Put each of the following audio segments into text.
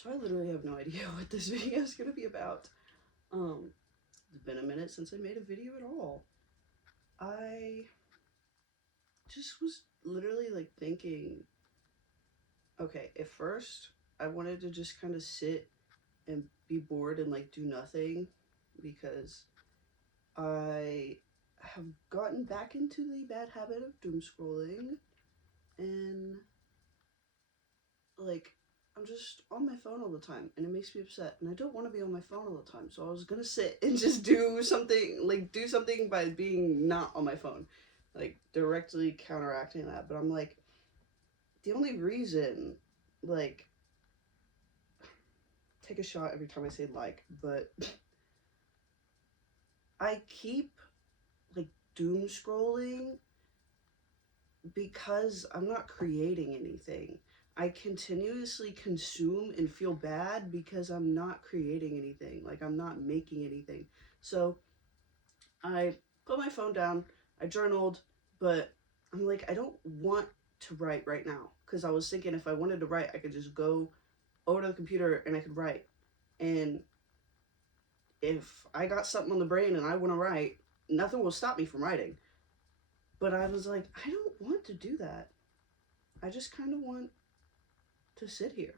So I literally have no idea what this video is going to be about. It's been a minute since I made a video at all. I just was literally like thinking, okay, at first I wanted to just kind of sit and be bored and like do nothing because I have gotten back into the bad habit of doom scrolling and like I'm just on my phone all the time and it makes me upset and I don't want to be on my phone all the time. So I was gonna sit and just do something by being not on my phone, like directly counteracting that. But I'm like, the only reason, like, take a shot every time I say like, but I keep like doom scrolling because I'm not creating anything. I continuously consume and feel bad because I'm not creating anything. Like I'm not making anything. So I put my phone down, I journaled, but I'm like, I don't want to write right now. Because I was thinking if I wanted to write, I could just go over to the computer and I could write. And if I got something on the brain and I want to write, nothing will stop me from writing. But I was like, I don't want to do that. I just kind of want to sit here.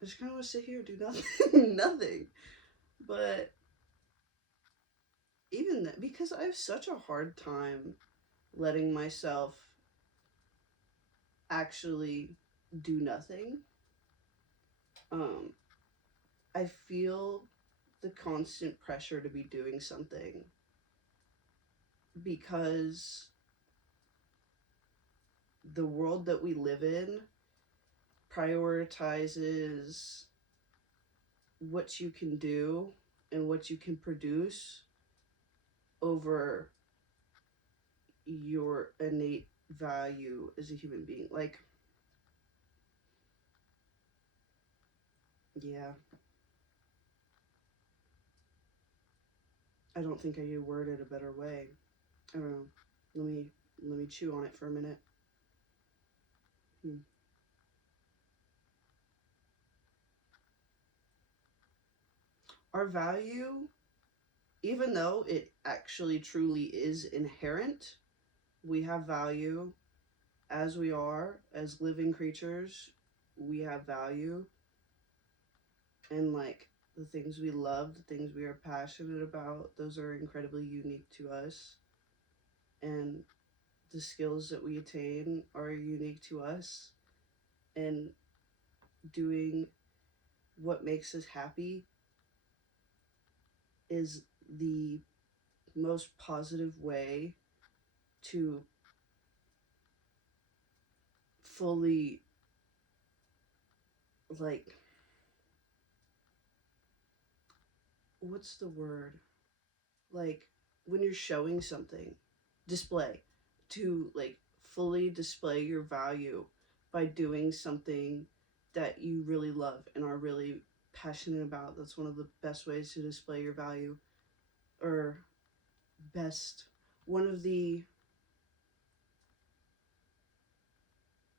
I just kind of want to sit here and do nothing. Nothing. But even that, because I have such a hard time letting myself actually do nothing, um, I feel the constant pressure to be doing something because the world that we live in prioritizes what you can do and what you can produce over your innate value as a human being. Like, yeah, I don't think I could word it a better way. I don't know. Let me chew on it for a minute. Our value, even though it actually truly is inherent, we have value as we are, as living creatures. We have value, and like the things we love, the things we are passionate about, those are incredibly unique to us. And the skills that we attain are unique to us. And doing what makes us happy is the most positive way to fully, like, what's the word, like when you're showing something, display, to like fully display your value by doing something that you really love and are really passionate about. That's one of the best ways to display your value. Or best, one of the,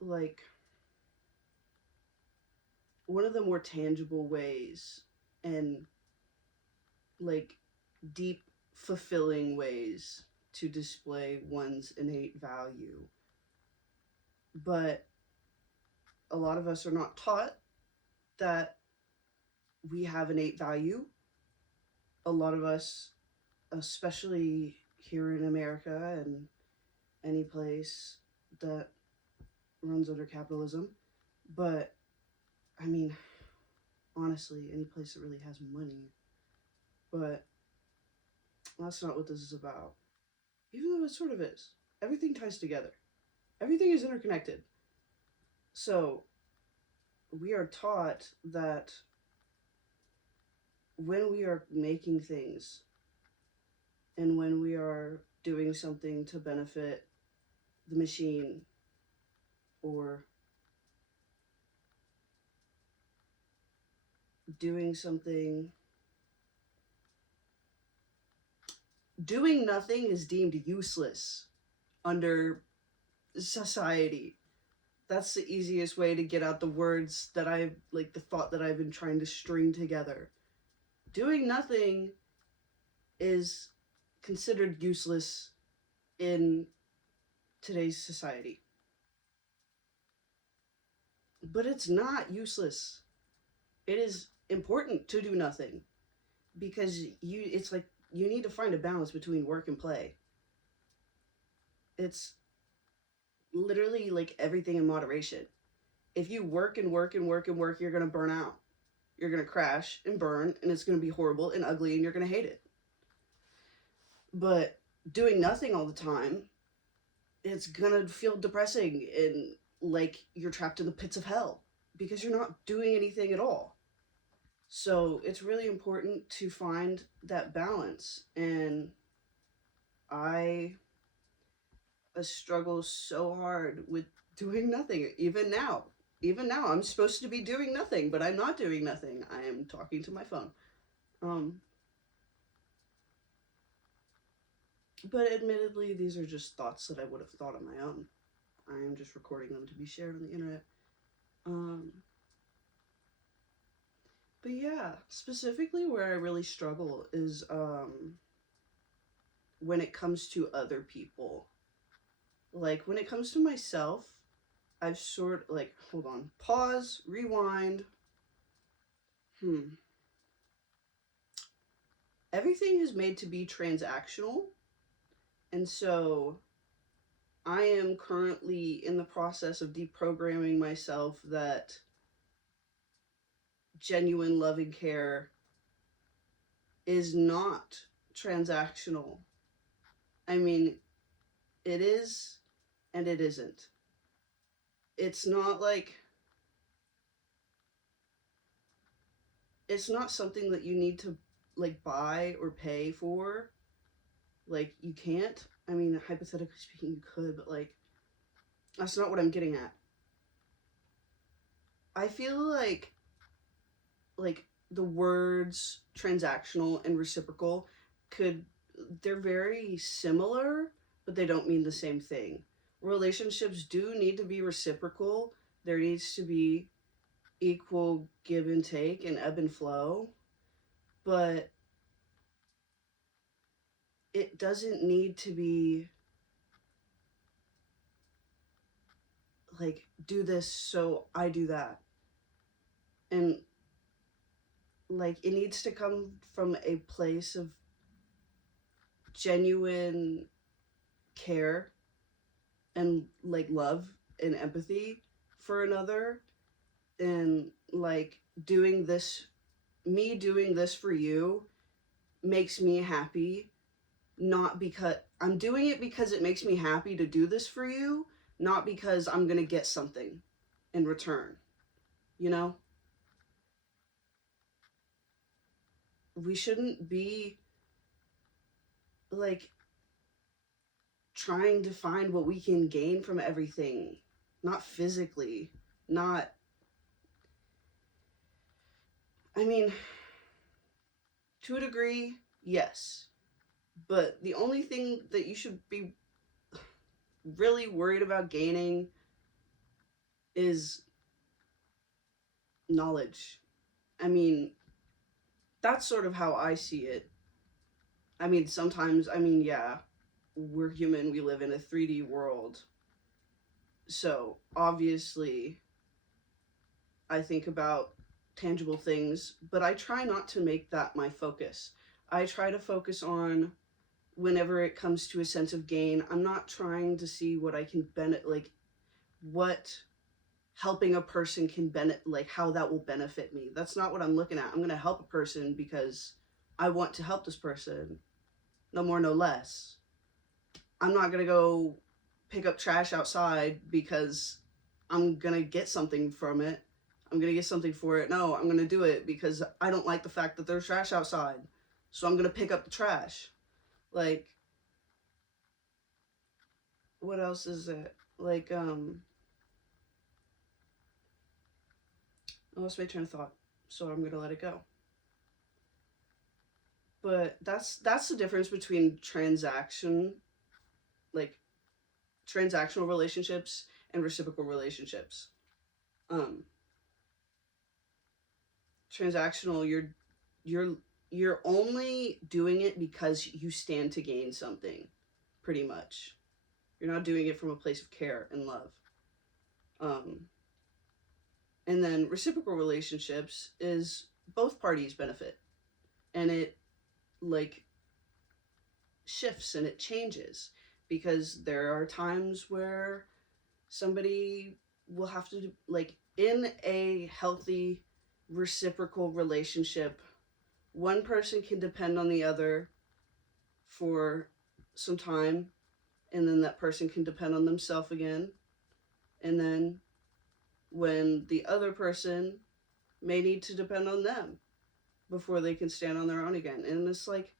like, one of the more tangible ways and like deep fulfilling ways to display one's innate value. But a lot of us are not taught that we have innate value. A lot of us, especially here in America and any place that runs under capitalism, but I mean, honestly, any place that really has money. But that's not what this is about. Even though it sort of is. Everything ties together. Everything is interconnected. So we are taught that when we are making things and when we are doing something to benefit the machine, or doing something, doing nothing is deemed useless under society. That's the easiest way to get out the words that I've, like, the thought that I've been trying to string together. Doing nothing is considered useless in today's society. But it's not useless. It is important to do nothing because it's like you need to find a balance between work and play. It's literally like everything in moderation. If you work and work and work and work, you're going to burn out. You're going to crash and burn, and it's going to be horrible and ugly, and you're going to hate it. But doing nothing all the time, it's going to feel depressing and like you're trapped in the pits of hell because you're not doing anything at all. So it's really important to find that balance. And I struggle so hard with doing nothing, even now. Even now, I'm supposed to be doing nothing, but I'm not doing nothing. I am talking to my phone. Um, but admittedly, these are just thoughts that I would have thought on my own. I am just recording them to be shared on the internet. Um, but yeah, specifically where I really struggle is when it comes to other people. Like when it comes to myself, I've sort like hold on, pause, rewind. Hmm. Everything is made to be transactional, and so I am currently in the process of deprogramming myself that genuine loving care is not transactional. I mean, it is and it isn't. It's not like it's not something that you need to like buy or pay for. Like you can't. I mean, hypothetically speaking, you could, but like that's not what I'm getting at. I feel like the words transactional and reciprocal could they're very similar, but they don't mean the same thing. Relationships do need to be reciprocal. There needs to be equal give and take and ebb and flow, but it doesn't need to be like do this so I do that. And like it needs to come from a place of genuine care and like love and empathy for another, and like doing this for you makes me happy, not because I'm doing it because it makes me happy to do this for you, not because I'm going to get something in return, you know? We shouldn't be like trying to find what we can gain from everything, not physically, not I mean, to a degree, yes. But the only thing that you should be really worried about gaining is knowledge. I mean, that's sort of how I see it. I mean, sometimes, I mean, yeah, we're human, we live in a 3D world. So, obviously, I think about tangible things, but I try not to make that my focus. I try to focus on whenever it comes to a sense of gain, I'm not trying to see what I can benefit, like what helping a person can benefit, like how that will benefit me. That's not what I'm looking at. I'm going to help a person because I want to help this person, no more, no less. I'm not going to go pick up trash outside because I'm going to get something from it. I'm going to get something for it. No, I'm going to do it because I don't like the fact that there's trash outside. So I'm going to pick up the trash. Like, what else is it? Like, I lost my train of thought, so I'm gonna let it go. But that's the difference between like transactional relationships and reciprocal relationships. Um, Transactional, you're you're only doing it because you stand to gain something, pretty much. You're not doing it from a place of care and love. Um, and then reciprocal relationships is both parties benefit, and it like shifts and it changes because there are times where somebody will have to like in a healthy reciprocal relationship, one person can depend on the other for some time, and then that person can depend on themselves again, and then when the other person may need to depend on them before they can stand on their own again. And it's like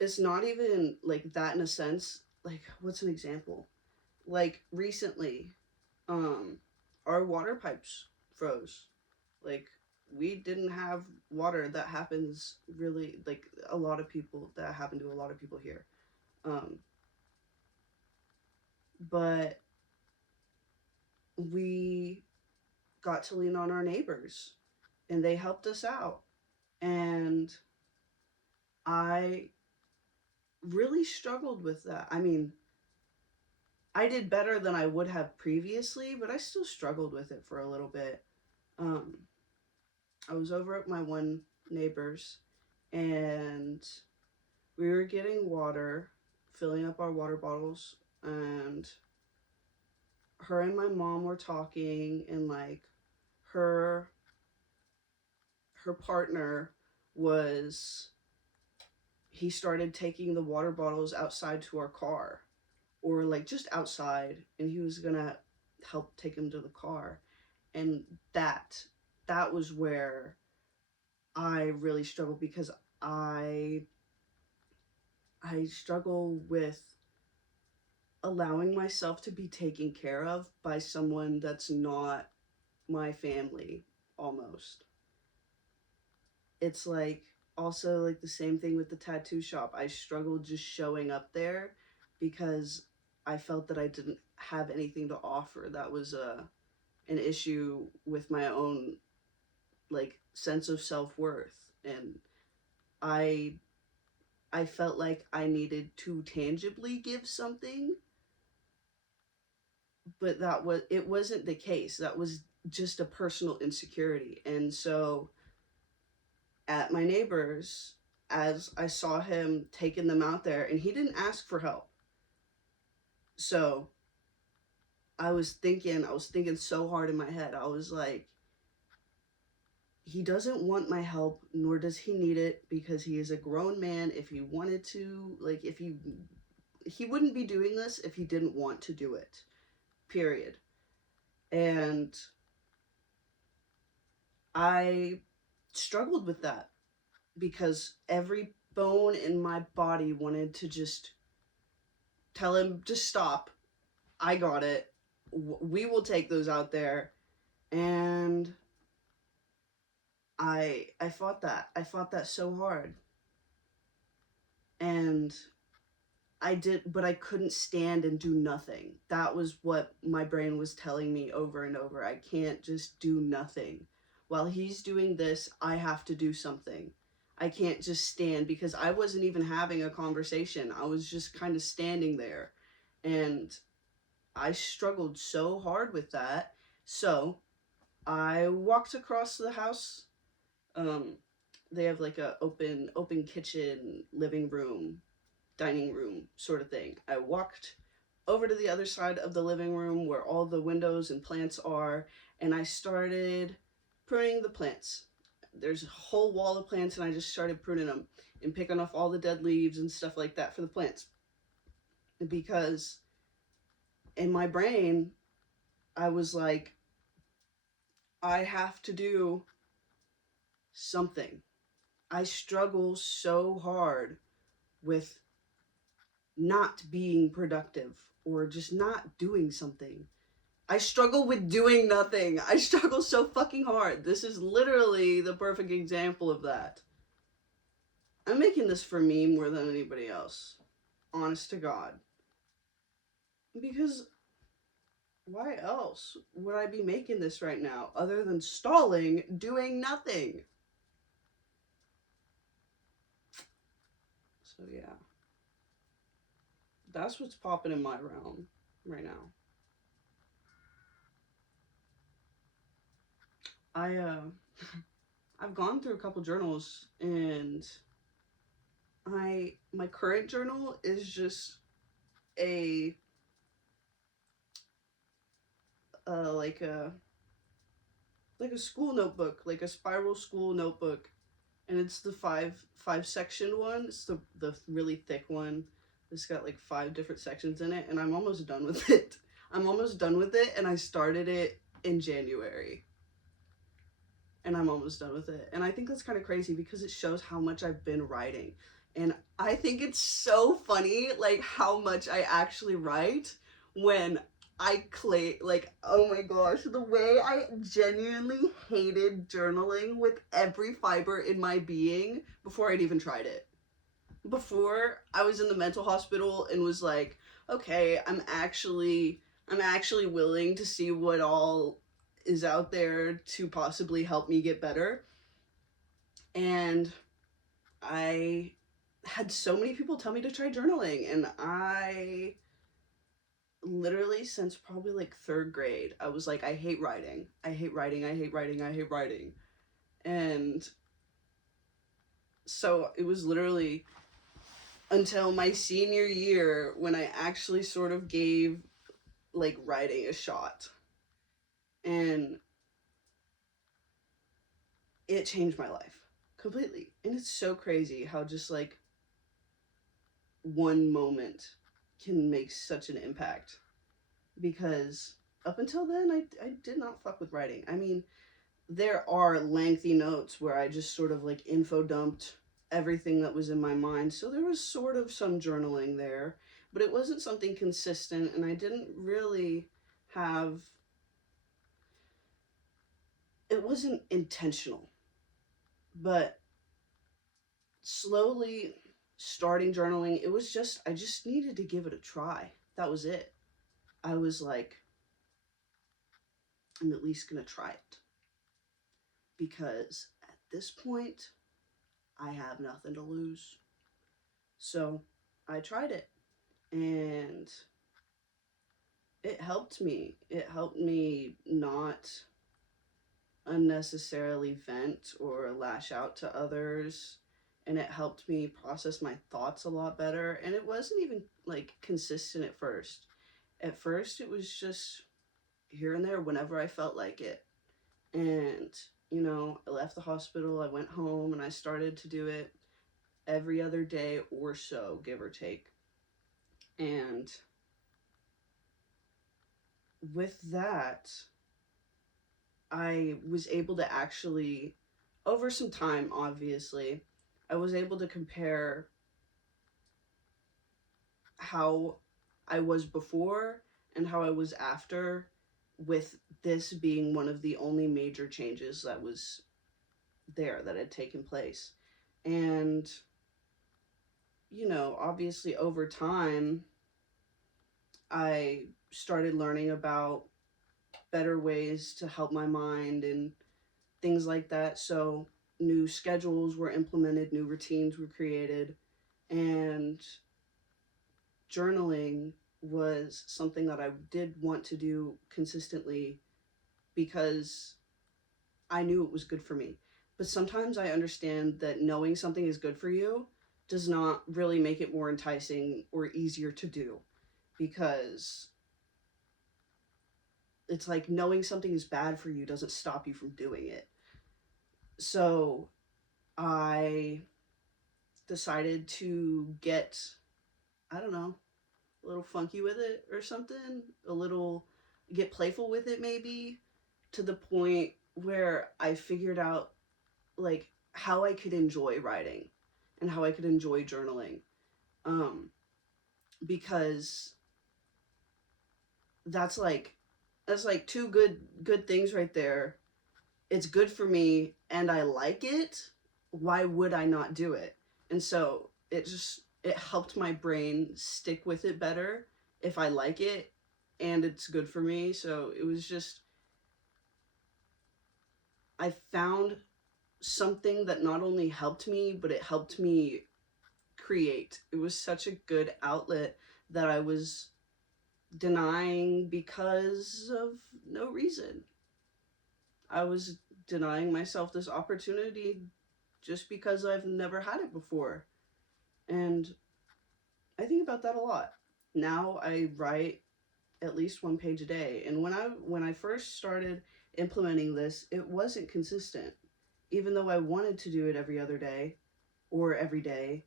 it's not even like that in a sense. Like, what's an example? Like recently, um our water pipes froze. Like, we didn't have water. That happens really, like, a lot of people, that happened to a lot of people here. um but we got to lean on our neighbors, and they helped us out. And I really struggled with that. I mean, I did better than I would have previously, but I still struggled with it for a little bit. um I was over at my one neighbor's, and we were getting water, filling up our water bottles, and her and my mom were talking, and like her her partner was he started taking the water bottles outside to our car, or like just outside, and he was gonna help take him to the car. And that that was where I really struggled, because i I struggle with allowing myself to be taken care of by someone that's not my family, almost. It's like also like the same thing with the tattoo shop. I struggled just showing up there because I felt that I didn't have anything to offer. That was an issue with my own like sense of self-worth, and I I felt like I needed to tangibly give something, but it wasn't the case. That was just a personal insecurity. And so at my neighbor's, as I saw him taking them out there, and he didn't ask for help. So I was thinking so hard in my head. I was like, he doesn't want my help, nor does he need it, because he is a grown man. If he wanted to, like, if he wouldn't be doing this if he didn't want to do it. Period. And I struggled with that because every bone in my body wanted to just tell him to stop. I got it. We will take those out there. And I fought that. I fought that so hard. And I did, but I couldn't stand and do nothing. That was what my brain was telling me over and over. I can't just do nothing. While he's doing this, I have to do something. I can't just stand, because I wasn't even having a conversation. I was just kind of standing there. And I struggled so hard with that. So I walked across the house. Um, they have like a open kitchen, living room, dining room sort of thing. I walked over to the other side of the living room where all the windows and plants are, and I started pruning the plants. There's a whole wall of plants, and I just started pruning them and picking off all the dead leaves and stuff like that for the plants. Because in my brain, I was like, I have to do something. I struggle so hard with not being productive or just not doing something. I struggle with doing nothing. I struggle so fucking hard. This is literally the perfect example of that. I'm making this for me more than anybody else. Honest to God. Because why else would I be making this right now other than stalling, doing nothing? So yeah, that's what's popping in my realm right now. I I've gone through a couple journals, and my current journal is just a like a school notebook, like a spiral school notebook, and it's the five section one. It's the really thick one. It's got like five different sections in it, and I'm almost done with it. I'm almost done with it, and I started it in January, and I'm almost done with it. And I think that's kind of crazy because it shows how much I've been writing. And I think it's so funny, like how much I actually write when I clay, like, oh my gosh, the way I genuinely hated journaling with every fiber in my being before I'd even tried it. Before I was in the mental hospital and was like, okay, I'm actually willing to see what all is out there to possibly help me get better. And I had so many people tell me to try journaling, and I literally, since probably like third grade, I was like, I hate writing. I hate writing. I hate writing. I hate writing. And so it was literally until my senior year when I actually sort of gave like writing a shot. And it changed my life completely. And it's so crazy how just like one moment can make such an impact, because up until then I did not fuck with writing. I mean, there are lengthy notes where I just sort of like info dumped everything that was in my mind. So there was sort of some journaling there, but it wasn't something consistent, and I didn't really have, it wasn't intentional. But slowly starting journaling, it was just, I just needed to give it a try. That was it. I was like, I'm at least going to try it, because at this point, I have nothing to lose. So I tried it, and it helped me. It helped me not unnecessarily vent or lash out to others. And it helped me process my thoughts a lot better. And it wasn't even like consistent at first. At first, it was just here and there whenever I felt like it. And, I left the hospital, I went home, and I started to do it every other day or so, give or take. And with that, I was able to actually, over some time, obviously, I was able to compare how I was before and how I was after, with this being one of the only major changes that was there that had taken place. And, obviously over time, I started learning about better ways to help my mind and things like that. So new schedules were implemented, new routines were created, and journaling was something that I did want to do consistently because I knew it was good for me. But sometimes I understand that knowing something is good for you does not really make it more enticing or easier to do, because it's like knowing something is bad for you doesn't stop you from doing it. So I decided to get, I don't know, a little funky with it or something, a little, get playful with it maybe, to the point where I figured out like how I could enjoy writing and how I could enjoy journaling. Um, because that's like that's like two good things right there. It's good for me and I like it. Why would I not do it? And so it helped my brain stick with it better if I like it, and it's good for me. So it was just, I found something that not only helped me, but it helped me create. It was such a good outlet that I was denying because of no reason. I was denying myself this opportunity just because I've never had it before. And I think about that a lot. Now I write at least one page a day. And when I first started implementing this, it wasn't consistent. Even though I wanted to do it every other day or every day,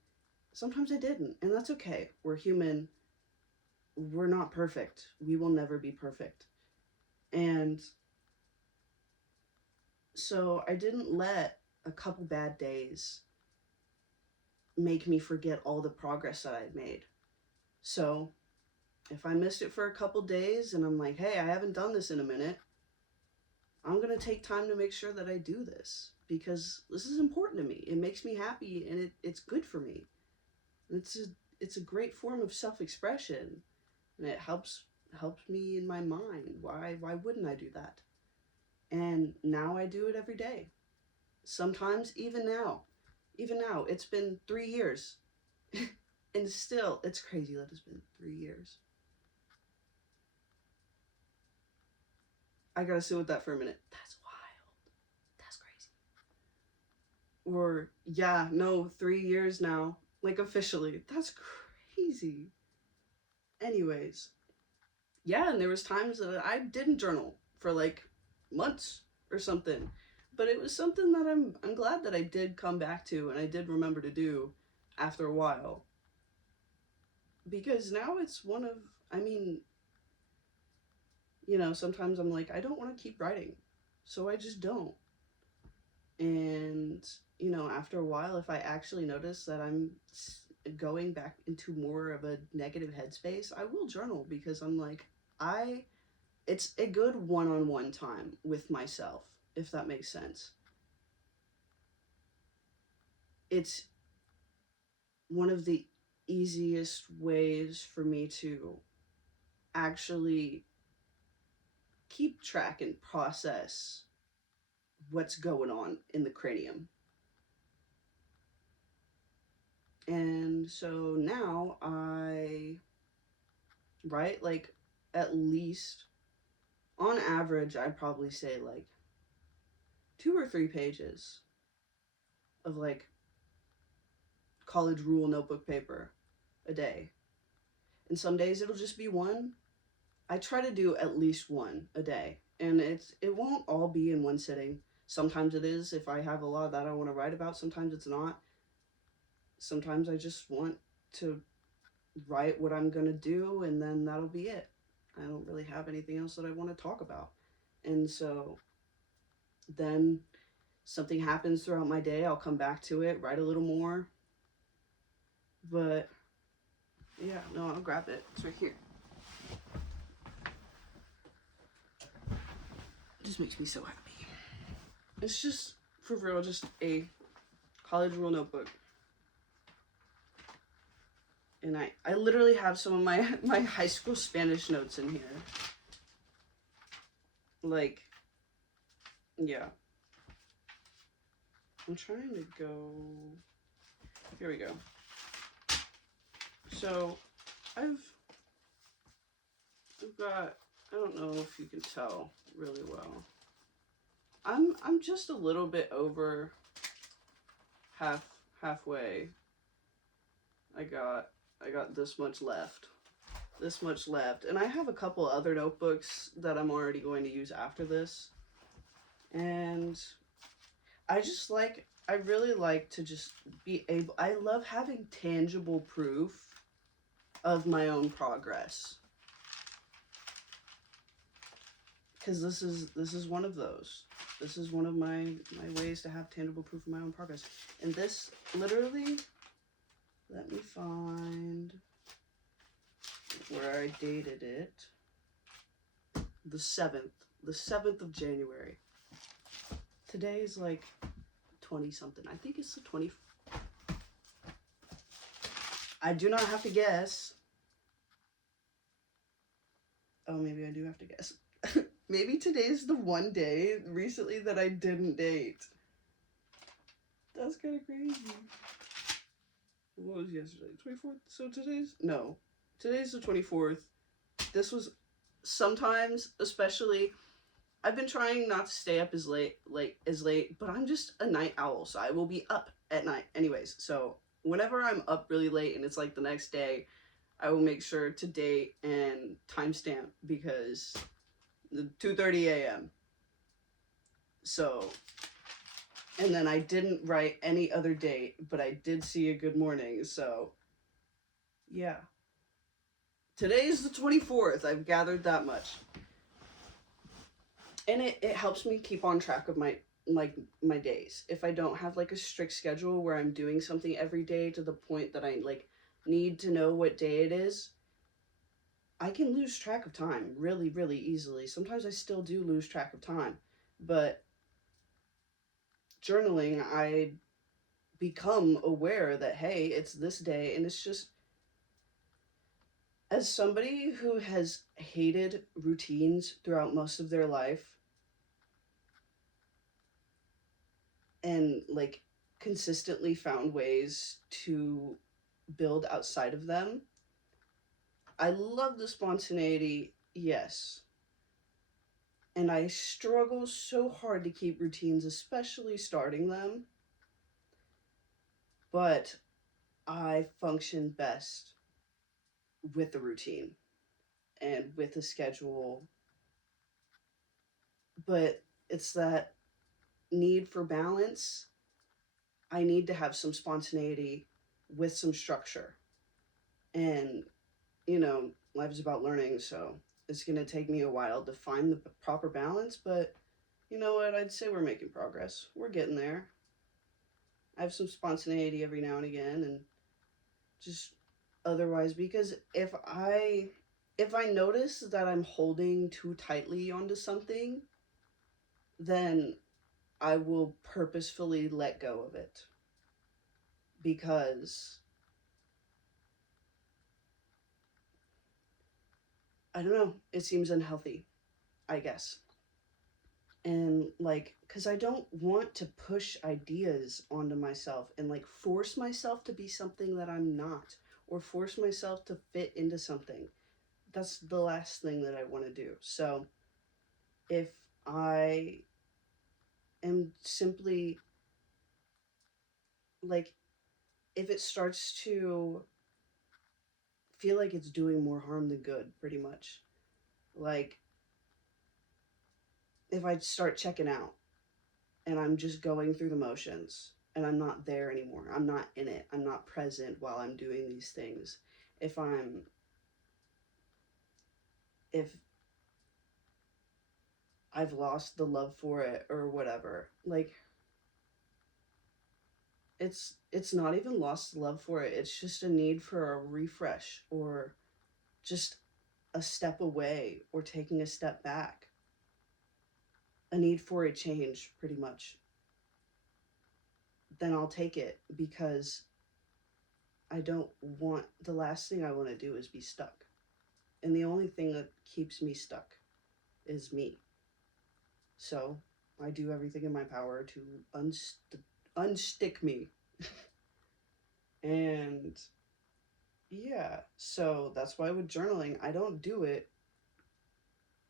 sometimes I didn't. And that's okay. We're human. We're not perfect. We will never be perfect. And so I didn't let a couple bad days make me forget all the progress that I'd made. So if I missed it for a couple days and I'm like, hey, I haven't done this in a minute, I'm going to take time to make sure that I do this because this is important to me. It makes me happy and it's good for me. It's a, it's a great form of self-expression and it helps me in my mind. Why wouldn't I do that? And now I do it every day. Sometimes even now, it's been 3 years. And still, it's crazy that it's been 3 years. I gotta sit with that for a minute. That's wild. That's crazy. Or, yeah, no, 3 years now. Like, officially. That's crazy. Anyways, yeah, and there was times that I didn't journal for, like, months or something. But it was something that I'm glad that I did come back to and I did remember to do after a while. Because now it's one of, I mean, sometimes I'm like, I don't want to keep writing. So I just don't. And, after a while, if I actually notice that I'm going back into more of a negative headspace, I will journal because I'm like, it's a good one on one time with myself, if that makes sense. It's one of the easiest ways for me to actually keep track and process what's going on in the cranium. And so now I write like at least on average, I'd probably say like 2 or 3 pages of like college rule notebook paper a day. And some days it'll just be one. I try to do at least one a day. And it won't all be in one sitting. Sometimes it is if I have a lot that I want to write about, sometimes it's not. Sometimes I just want to write what I'm going to do and then that'll be it. I don't really have anything else that I want to talk about. And so then something happens throughout my day, I'll come back to it, write a little more. But yeah, no, I'll grab it. It's right here. It just makes me so happy. It's just, for real, just a college rule notebook. And I literally have some of my high school Spanish notes in here. Like, yeah. I'm trying to go, here we go. So, I've got, I don't know if you can tell really well. I'm just a little bit over halfway. I got this much left. This much left. And I have a couple other notebooks that I'm already going to use after this. And I really like to just be able, I love having tangible proof of my own progress. Because this is one of those. This is one of my ways to have tangible proof of my own progress. And this literally, let me find where I dated it. The 7th of January. Today is like 20 something. I think it's the 20. I do not have to guess. Oh, maybe I do have to guess. Maybe today's the one day recently that I didn't date. That's kind of crazy. What was yesterday? 24th? So today's? No. Today's the 24th. This was sometimes, especially, I've been trying not to stay up as late, but I'm just a night owl, so I will be up at night anyways. So whenever I'm up really late and it's like the next day, I will make sure to date and timestamp because 2:30 a.m. So, and then I didn't write any other date, but I did see a good morning. So, yeah. Today's the 24th. I've gathered that much. And it helps me keep on track of my days. If I don't have like a strict schedule where I'm doing something every day to the point that I like need to know what day it is, I can lose track of time really, really easily. Sometimes I still do lose track of time, but journaling, I become aware that, hey, it's this day. And it's just, as somebody who has hated routines throughout most of their life and like consistently found ways to build outside of them, I love the spontaneity, yes. And I struggle so hard to keep routines, especially starting them. But I function best with a routine and with a schedule. But it's that need for balance. I need to have some spontaneity with some structure. And, life is about learning, so it's going to take me a while to find the proper balance. But you know what? I'd say we're making progress. We're getting there. I have some spontaneity every now and again, and just otherwise, because if I notice that I'm holding too tightly onto something, then I will purposefully let go of it because I don't know, it seems unhealthy, I guess. And like, because I don't want to push ideas onto myself and like force myself to be something that I'm not, or force myself to fit into something. That's the last thing that I want to do. So if I am simply like, if it starts to feel like it's doing more harm than good, pretty much, like if I start checking out and I'm just going through the motions and I'm not there anymore, I'm not in it, I'm not present while I'm doing these things. If I'm, if I've lost the love for it or whatever, like it's not even lost love for it. It's just a need for a refresh or just a step away or taking a step back. A need for a change, pretty much. Then I'll take it because I don't want, the last thing I want to do is be stuck. And the only thing that keeps me stuck is me. So I do everything in my power to unstick me. And yeah, so that's why with journaling, I don't do it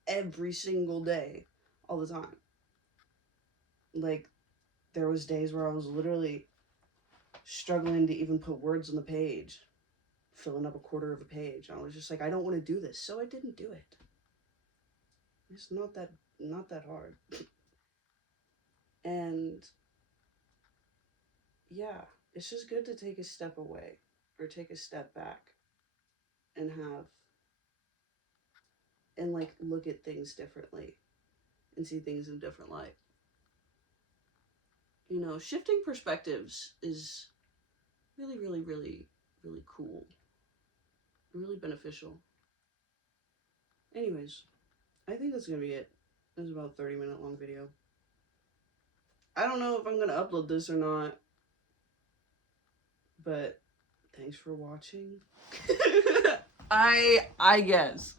every single day, all the time. Like, there was days where I was literally struggling to even put words on the page, filling up a quarter of a page. I was just like, I don't want to do this, so I didn't do it. It's not that hard. And yeah, it's just good to take a step away or take a step back and have and like look at things differently and see things in a different light. Shifting perspectives is really, really, really, really cool. Really beneficial. Anyways, I think that's gonna be it. It was about a 30-minute long video. I don't know if I'm gonna upload this or not, but thanks for watching. I guess.